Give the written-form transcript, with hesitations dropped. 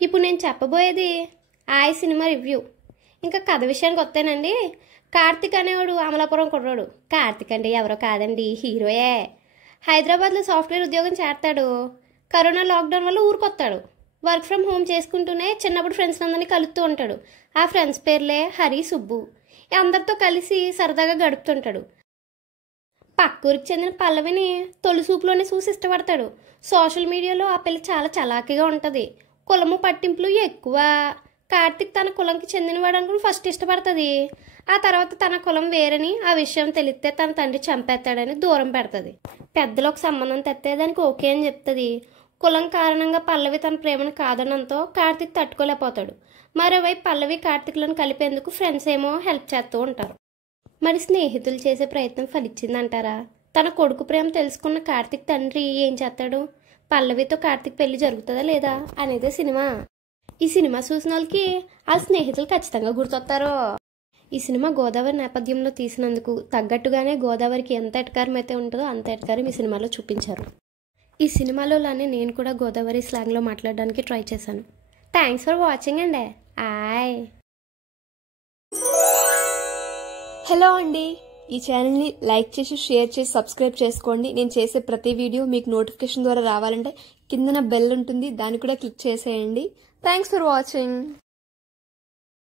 ఇప్పుడు నేను చెప్పబోయేది ఆయ్ సినిమా రివ్యూ. ఇంకా కథ విషయానికి వస్తేనండి, కార్తిక్ అనేవాడు అమలాపురం కుర్రాడు. కార్తిక్ అంటే ఎవరో కాదండి, హీరోయే. హైదరాబాద్లో సాఫ్ట్వేర్ ఉద్యోగం చేస్తాడు. కరోనా లాక్డౌన్ వల్ల ఊరికొస్తాడు. వర్క్ ఫ్రమ్ హోమ్ చేసుకుంటూనే చిన్నప్పుడు ఫ్రెండ్స్ అందరినీ కలుస్తూ ఉంటాడు. ఆ ఫ్రెండ్స్ పేర్లే హరి, సుబ్బు. అందరితో కలిసి సరదాగా గడుపుతుంటాడు. పక్కూరికి చెందిన పల్లవిని తొలి చూపులోనే చూసి ఇష్టపడతాడు. సోషల్ మీడియాలో ఆ పిల్ల చాలా చలాకీగా ఉంటుంది. కులము పట్టింపులు ఎక్కువ. కార్తిక్ తన కులంకి చెందినవాడు అనుకుని ఫస్ట్ ఇష్టపడుతుంది. ఆ తర్వాత తన కులం వేరని ఆ విషయం తెలిస్తే తన తండ్రి చంపేస్తాడని దూరం పెడుతుంది. పెద్దలకు సంబంధం తెస్తే దానికి ఓకే అని చెప్తుంది. కులం కారణంగా పల్లవి తన ప్రేమను కాదనంతో కార్తిక్ తట్టుకోలేకపోతాడు. మరోవైపు పల్లవి కార్తిక్లను కలిపేందుకు ఫ్రెండ్స్ ఏమో హెల్ప్ చేస్తూ ఉంటారు. మరి స్నేహితులు చేసే ప్రయత్నం ఫలించిందంటారా? తన కొడుకు ప్రేమ తెలుసుకున్న కార్తిక్ తండ్రి ఏం చేస్తాడు? పల్లవితో కార్తిక్ పెళ్లి జరుగుతుందా లేదా అనేదే సినిమా. ఈ సినిమా చూసిన వాళ్ళకి ఆ స్నేహితులు ఖచ్చితంగా గుర్తొస్తారు. ఈ సినిమా గోదావరి నేపథ్యంలో తీసినందుకు తగ్గట్టుగానే గోదావరికి ఎంత ఎటకారం అయితే ఉంటుందో అంత ఎటకారం ఈ సినిమాలో చూపించారు. ఈ సినిమాలోనే నేను కూడా గోదావరి స్లాంగ్లో మాట్లాడడానికి ట్రై చేశాను. థ్యాంక్స్ ఫర్ వాచింగ్ అండి. ఆయ్. హలో అండి, ఈ ఛానల్ని లైక్ చేసి షేర్ చేసి సబ్స్క్రైబ్ చేసుకోండి. నేను చేసే ప్రతి వీడియో మీకు నోటిఫికేషన్ ద్వారా రావాలంటే కిందన బెల్ ఉంటుంది, దాన్ని కూడా క్లిక్ చేసేయండి. Thanks for watching.